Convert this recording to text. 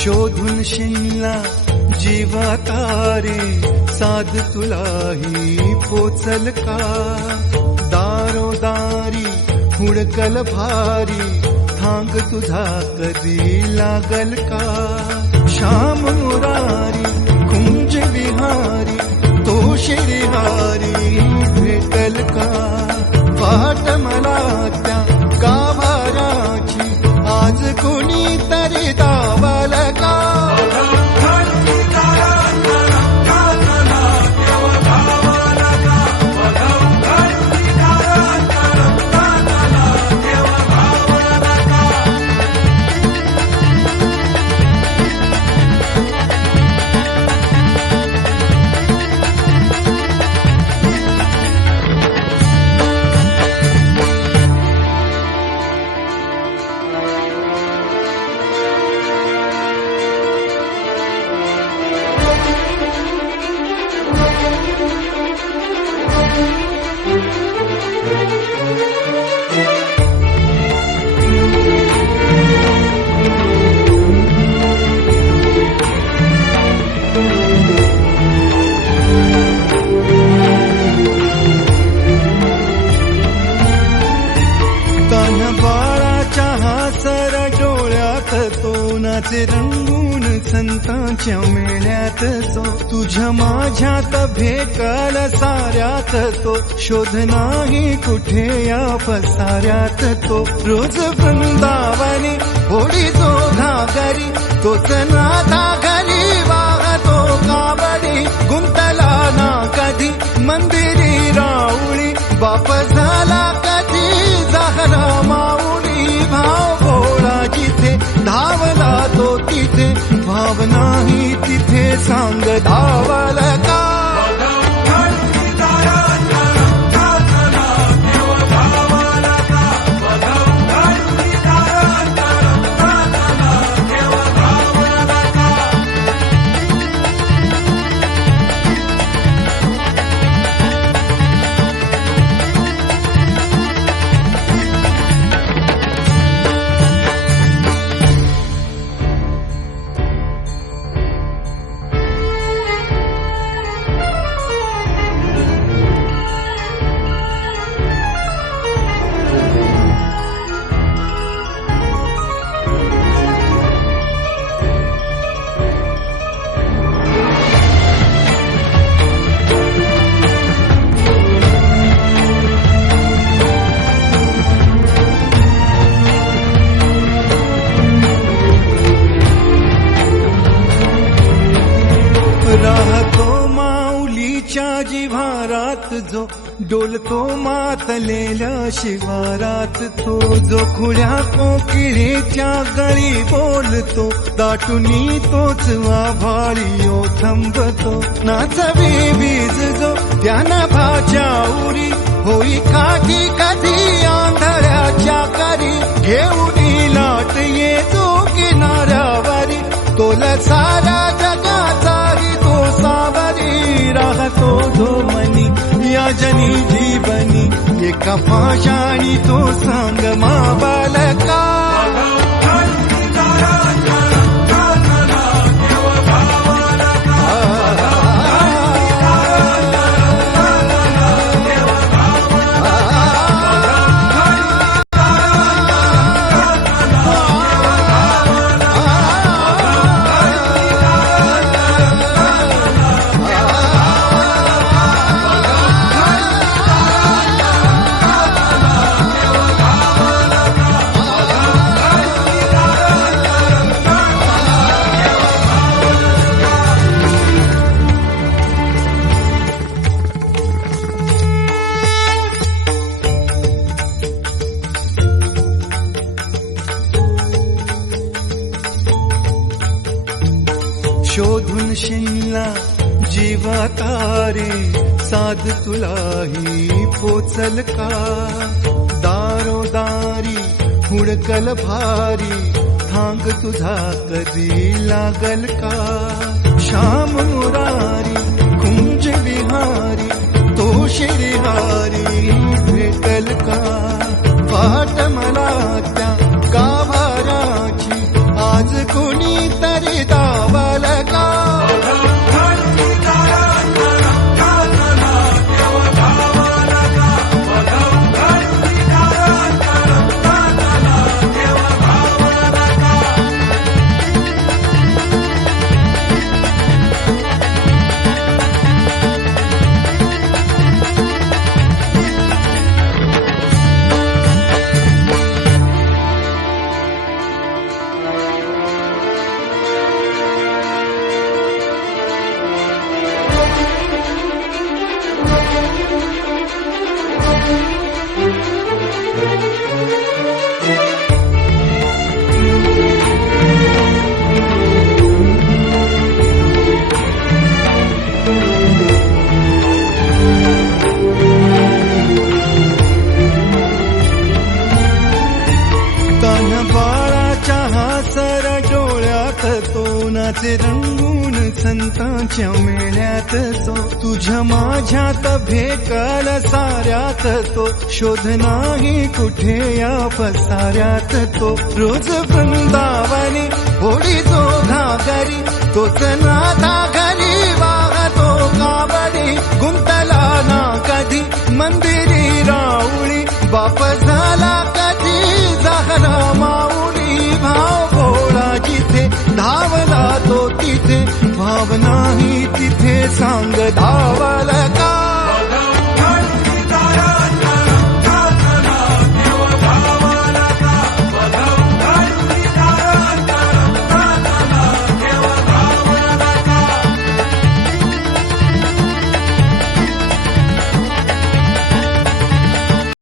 शोधून शिनला जीवा तारे, साध तुलाही पोचल का? दारोदारी हुडकल भारी, थांग तुझा कधी लागल का? श्याम मुरारी कुंज विहारी, तो शिरहारी भेटल का? वाट मला त्या गाभाराची, आज कोणी तरी दावाल का? तोनाचे रंगून संतांच्या मेळ्यात तो, तुझ्या माझ्यात भेटल साऱ्यात तो, शोध नाही कुठे या पसाऱ्यात तो. रोज वृंदावनी होडी जो घागरी, तोच नाथा घरी वाहतो कावडी. गुंतला ना कधी मंदिरी राऊळी, बाप झाला कधी झाला माऊली. भाव भोळा जिथे धावला तो तिथे, भाव नाही तिथे सांग धावल का? राहतो माऊलीच्या जिव्हारात जो, डोलतो मातलेल्या शिवारात तो. जो खुळ्या कोकिळेच्या गळी बोलतो, दाटुनी तोच आभाळीयो थांबतो. नाचवी बीज जो त्याना भाच्या उरी, होई काठी कधी आंधळ्याच्या करी. घेऊन लाट येतो किनाऱ्यावरी, तोला सारा जगाचाही तो सावरी. राहतो जो मनी या जनी जीवनी, एका पाशाणी तो सांग मा बालका. शोधून शिनला जीवा तारे, साध तुलाही पोचल का? दारोदारी हुडकल भारी, थांग तुझा कधी लागल का? श्याम मुरारी कुंज विहारी, तो शिरहारी भेटल का? वाट मला त्या गाभाराची, आज कुणी तरी दावल का तोनाचे रंगून संतांच्या मेळ्यात तो तुझ्या माझ्यात भेटल साऱ्यात तो शोध नाही कुठे या पसाऱ्यात तो रोज वृंदावनी होडी जो घागरी तोच नाथा घरी वाहतो कावरी गुंतला ना कधी मंदिरी राऊळी बाप झाला कधी झाला माऊली भाव भोळा जिथे धावला तो तिथे भाव नाही तिथे सांग धाव